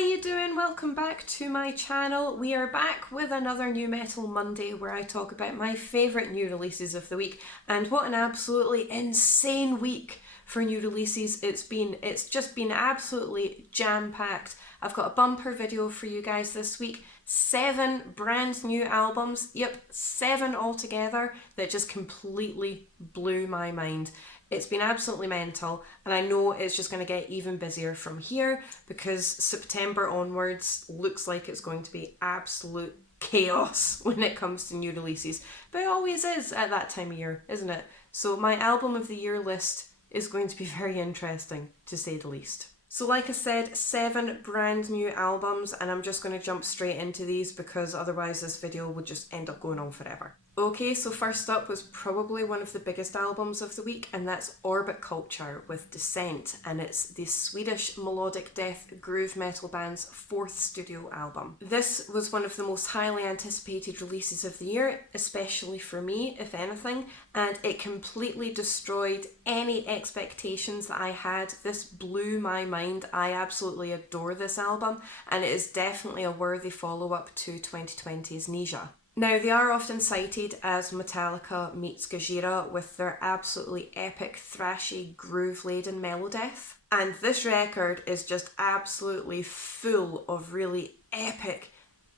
you doing? Welcome back to my channel. We are back with another New Metal Monday where I talk about my favourite new releases of the week, and what an absolutely insane week for new releases it's been. It's just been absolutely jam-packed. I've got a bumper video for you guys this week. 7 brand new albums, yep, 7 altogether, that just completely blew my mind. It's been absolutely mental, and I know it's just going to get even busier from here because September onwards looks like it's going to be absolute chaos when it comes to new releases. But it always is at that time of year, isn't it? So my album of the year list is going to be very interesting, to say the least. So like I said, 7 brand new albums, and I'm just going to jump straight into these because otherwise this video would just end up going on forever. Okay, so first up was probably one of the biggest albums of the week, and that's Orbit Culture with Descent, and it's the Swedish melodic death groove metal band's 4th studio album. This was one of the most highly anticipated releases of the year, especially for me, if anything, and it completely destroyed any expectations that I had. This blew my mind. I absolutely adore this album, and it is definitely a worthy follow-up to 2020's Nisha. Now, they are often cited as Metallica meets Gojira with their absolutely epic, thrashy, groove-laden melodeath. And this record is just absolutely full of really epic,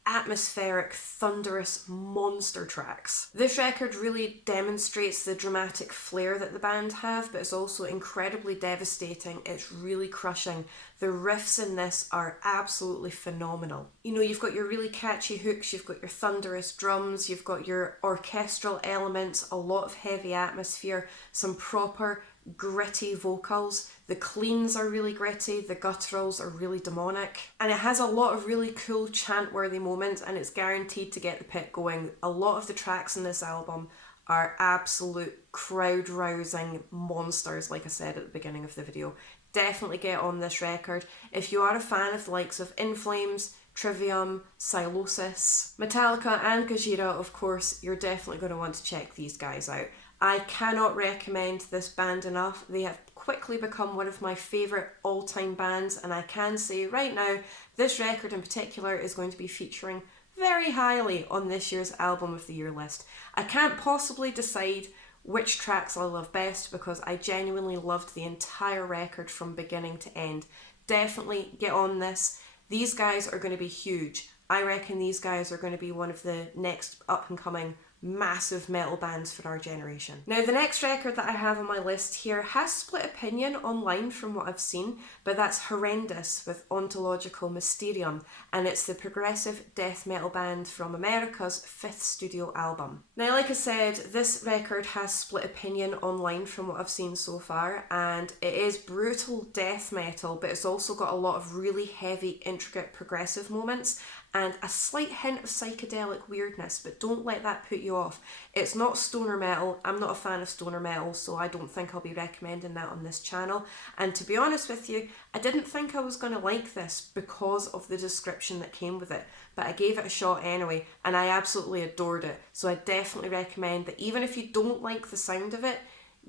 atmospheric, thunderous monster tracks. This record really demonstrates the dramatic flair that the band have, but it's also incredibly devastating. It's really crushing. The riffs in this are absolutely phenomenal. You know, you've got your really catchy hooks, you've got your thunderous drums, you've got your orchestral elements, a lot of heavy atmosphere, some proper gritty vocals. The cleans are really gritty, the gutturals are really demonic, and it has a lot of really cool chant-worthy moments, and it's guaranteed to get the pit going. A lot of the tracks in this album are absolute crowd-rousing monsters, like I said at the beginning of the video. Definitely get on this record. If you are a fan of the likes of In Flames, Trivium, Sylosis, Metallica and Gojira, of course, you're definitely going to want to check these guys out. I cannot recommend this band enough. They have quickly become one of my favourite all-time bands, and I can say right now, this record in particular is going to be featuring very highly on this year's Album of the Year list. I can't possibly decide which tracks I love best because I genuinely loved the entire record from beginning to end. Definitely get on this. These guys are going to be huge. I reckon these guys are going to be one of the next up-and-coming massive metal bands for our generation. Now, the next record that I have on my list here has split opinion online from what I've seen, but that's Horrendous with Ontological Mysterium, and it's the progressive death metal band from America's 5th studio album. Now, like I said, this record has split opinion online from what I've seen so far, and it is brutal death metal, but it's also got a lot of really heavy, intricate progressive moments, and a slight hint of psychedelic weirdness, but don't let that put you off. It's not stoner metal. I'm not a fan of stoner metal, so I don't think I'll be recommending that on this channel. And to be honest with you, I didn't think I was going to like this because of the description that came with it, but I gave it a shot anyway, and I absolutely adored it. So I definitely recommend that even if you don't like the sound of it,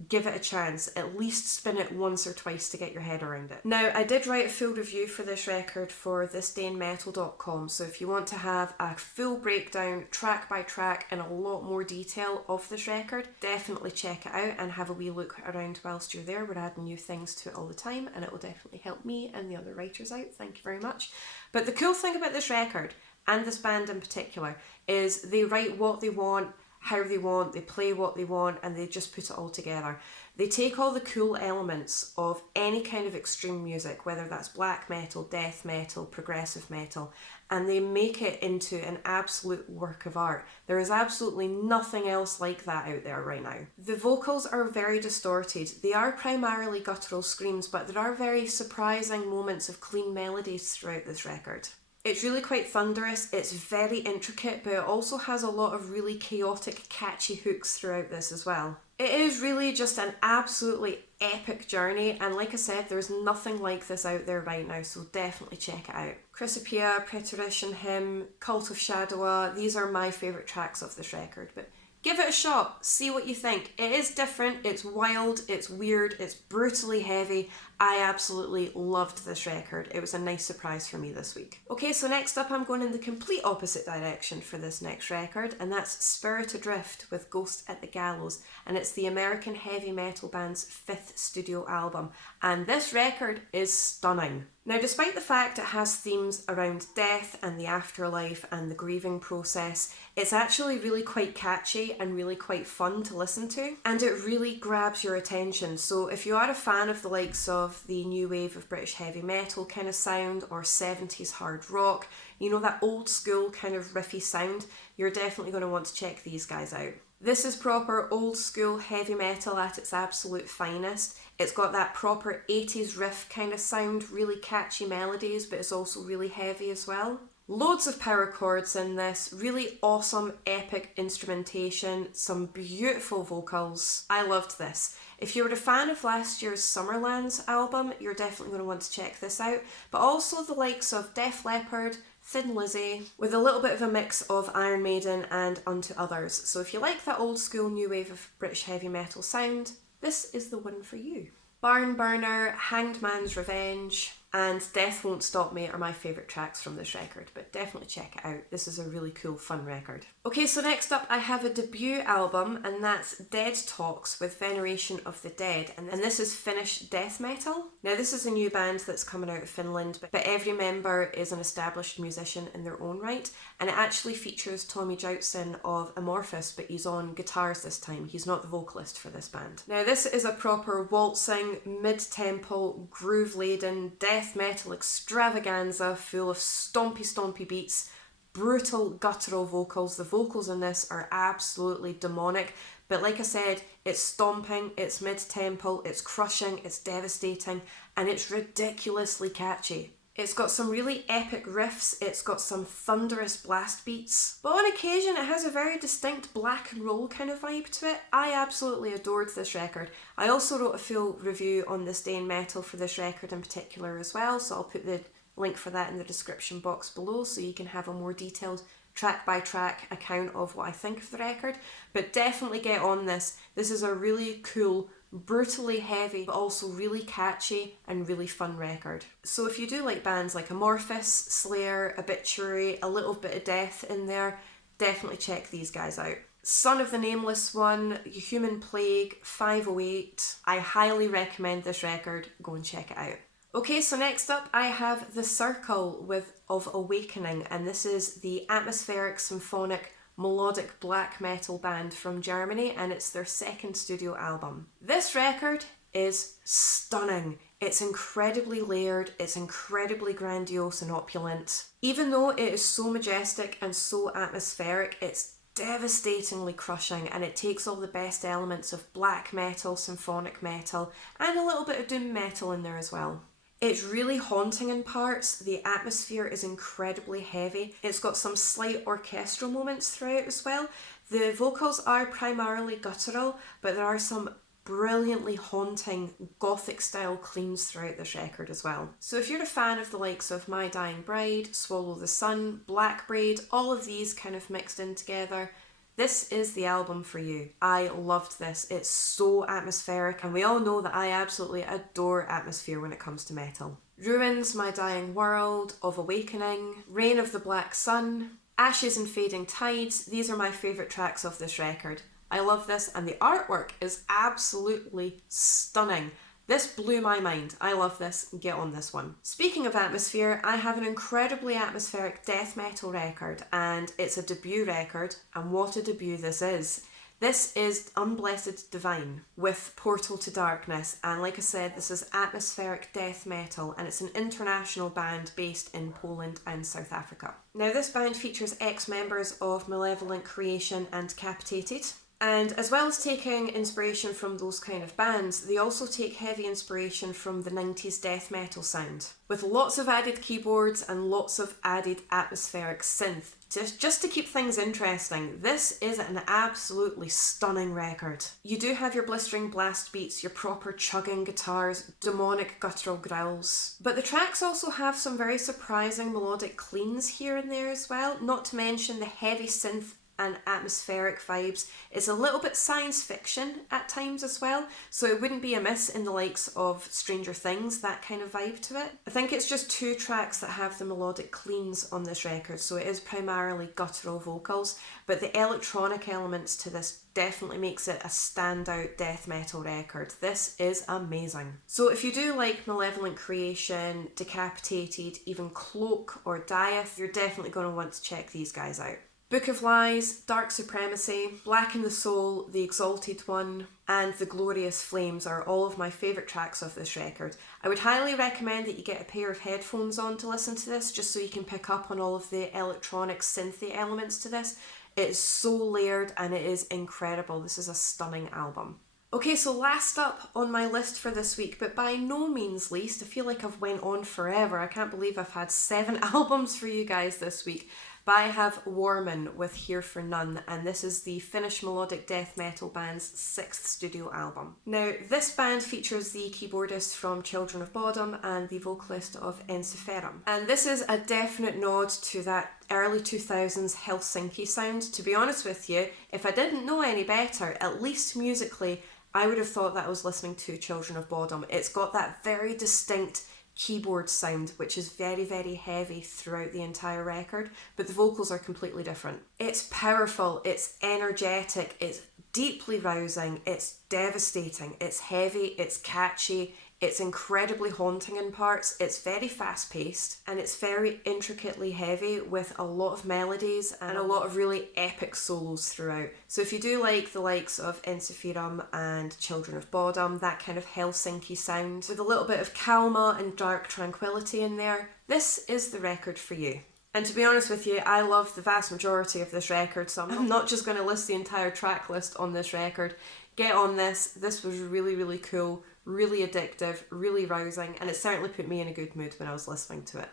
give it a chance. At least spin it once or twice to get your head around it. Now, I did write a full review for this record for thisdayinmetal.com, so if you want to have a full breakdown, track by track, and a lot more detail of this record, definitely check it out and have a wee look around whilst you're there. We're adding new things to it all the time, and it will definitely help me and the other writers out. Thank you very much. But the cool thing about this record, and this band in particular, is they write what they want, how they want, they play what they want, and they just put it all together. They take all the cool elements of any kind of extreme music, whether that's black metal, death metal, progressive metal, and they make it into an absolute work of art. There is absolutely nothing else like that out there right now. The vocals are very distorted. They are primarily guttural screams, but there are very surprising moments of clean melodies throughout this record. It's really quite thunderous, it's very intricate, but it also has a lot of really chaotic, catchy hooks throughout this as well. It is really just an absolutely epic journey, and like I said, there's nothing like this out there right now, so definitely check it out. Chrysopia, Preterition Hymn, Cult of Shadowa, these are my favourite tracks of this record, but Give it a shot, see what you think. It is different, it's wild, it's weird, it's brutally heavy. I absolutely loved this record. It was a nice surprise for me this week. Okay, so next up I'm going in the complete opposite direction for this next record, and that's Spirit Adrift with Ghost at the Gallows, and it's the American heavy metal band's 5th studio album, and this record is stunning. Now, despite the fact it has themes around death and the afterlife and the grieving process, it's actually really quite catchy and really quite fun to listen to, and it really grabs your attention. So if you are a fan of the likes of the new wave of British heavy metal kind of sound, or 70s hard rock, you know, that old school kind of riffy sound, you're definitely going to want to check these guys out. This is proper old school heavy metal at its absolute finest. It's got that proper 80s riff kind of sound, really catchy melodies, but it's also really heavy as well. Loads of power chords in this, really awesome epic instrumentation, some beautiful vocals. I loved this. If you were a fan of last year's Summerlands album, you're definitely going to want to check this out, but also the likes of Def Leppard, Thin Lizzy, with a little bit of a mix of Iron Maiden and Unto Others. So if you like that old school new wave of British heavy metal sound, this is the one for you. Barn Burner, Hanged Man's Revenge, and Death Won't Stop Me are my favourite tracks from this record, but definitely check it out. This is a really cool, fun record. Okay, so next up I have a debut album, and that's Dead Talks with Veneration of the Dead, and this is Finnish death metal. Now, this is a new band that's coming out of Finland, but every member is an established musician in their own right, and it actually features Tommy Joutsen of Amorphous, but he's on guitars this time. He's not the vocalist for this band. Now, this is a proper waltzing, mid-tempo, groove-laden, death metal extravaganza full of stompy beats, brutal guttural vocals. The vocals in this are absolutely demonic, but like I said, it's stomping, it's mid-tempo, it's crushing, it's devastating, and it's ridiculously catchy. It's got some really epic riffs, it's got some thunderous blast beats, but on occasion it has a very distinct black and roll kind of vibe to it. I absolutely adored this record. I also wrote a full review on This Day in Metal for this record in particular as well, so I'll put the link for that in the description box below so you can have a more detailed track by track account of what I think of the record. But definitely get on this. This is a really cool, brutally heavy, but also really catchy and really fun record. So if you do like bands like Amorphous, Slayer, Obituary, a little bit of death in there, definitely check these guys out. Son of the Nameless One, Human Plague, 508. I highly recommend this record. Go and check it out. Okay, so next up I have The Circle of Awakening, and this is the atmospheric, symphonic, melodic black metal band from Germany, and it's their 2nd studio album. This record is stunning. It's incredibly layered, it's incredibly grandiose and opulent. Even though it is so majestic and so atmospheric, it's devastatingly crushing, and it takes all the best elements of black metal, symphonic metal, and a little bit of doom metal in there as well. It's really haunting in parts, the atmosphere is incredibly heavy, it's got some slight orchestral moments throughout as well. The vocals are primarily guttural, but there are some brilliantly haunting gothic style cleans throughout this record as well. So if you're a fan of the likes of My Dying Bride, Swallow the Sun, Black Braid, all of these kind of mixed in together, this is the album for you. I loved this. It's so atmospheric, and we all know that I absolutely adore atmosphere when it comes to metal. Ruins, My Dying World, Of Awakening, Reign of the Black Sun, Ashes and Fading Tides, these are my favourite tracks of this record. I love this, and the artwork is absolutely stunning. This blew my mind. I love this. Get on this one. Speaking of atmosphere, I have an incredibly atmospheric death metal record, and it's a debut record, and what a debut this is. This is Unblessed Divine with Portal to Darkness, and like I said, this is atmospheric death metal, and it's an international band based in Poland and South Africa. Now, this band features ex-members of Malevolent Creation and Decapitated. And as well as taking inspiration from those kind of bands, they also take heavy inspiration from the 90s death metal sound, with lots of added keyboards and lots of added atmospheric synth, just to keep things interesting. This is an absolutely stunning record. You do have your blistering blast beats, your proper chugging guitars, demonic guttural growls, but the tracks also have some very surprising melodic cleans here and there as well, not to mention the heavy synth and atmospheric vibes. It's a little bit science fiction at times as well, so it wouldn't be amiss in the likes of Stranger Things, that kind of vibe to it. I think it's just 2 tracks that have the melodic cleans on this record, so it is primarily guttural vocals, but the electronic elements to this definitely makes it a standout death metal record. This is amazing. So if you do like Malevolent Creation, Decapitated, even Cloak or Dieth, you're definitely going to want to check these guys out. Book of Lies, Dark Supremacy, Black in the Soul, The Exalted One, and The Glorious Flames are all of my favourite tracks of this record. I would highly recommend that you get a pair of headphones on to listen to this, just so you can pick up on all of the electronic synthy elements to this. It is so layered and it is incredible. This is a stunning album. Okay, so last up on my list for this week, but by no means least, I feel like I've went on forever. I can't believe I've had 7 albums for you guys this week. But I have Warmen with Here for None, and this is the Finnish melodic death metal band's 6th studio album. Now, this band features the keyboardist from Children of Bodom and the vocalist of Ensiferum. And this is a definite nod to that early 2000s Helsinki sound. To be honest with you, if I didn't know any better, at least musically, I would have thought that I was listening to Children of Bodom. It's got that very distinct keyboard sound, which is very, very heavy throughout the entire record, but the vocals are completely different. It's powerful, it's energetic, it's deeply rousing, it's devastating, it's heavy, it's catchy, it's incredibly haunting in parts, it's very fast paced, and it's very intricately heavy with a lot of melodies and a lot of really epic solos throughout. So if you do like the likes of Ensiferum and Children of Bodom, that kind of Helsinki sound with a little bit of calma and dark tranquility in there, this is the record for you. And to be honest with you, I love the vast majority of this record, so I'm not just going to list the entire track list on this record. Get on this. This was really, really cool, really addictive, really rousing, and it certainly put me in a good mood when I was listening to it.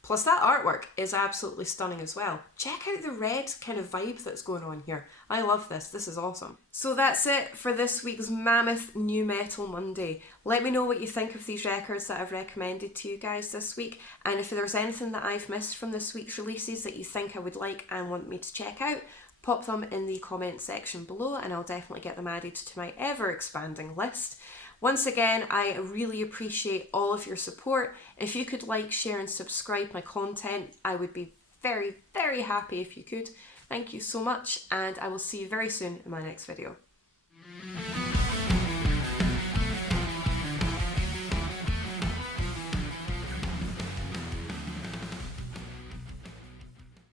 Plus that artwork is absolutely stunning as well. Check out the red kind of vibe that's going on here. I love this. This is awesome. So that's it for this week's mammoth New Metal Monday. Let me know what you think of these records that I've recommended to you guys this week, and if there's anything that I've missed from this week's releases that you think I would like and want me to check out, pop them in the comment section below and I'll definitely get them added to my ever-expanding list. Once again, I really appreciate all of your support. If you could like, share and subscribe my content, I would be very, very happy if you could. Thank you so much, and I will see you very soon in my next video.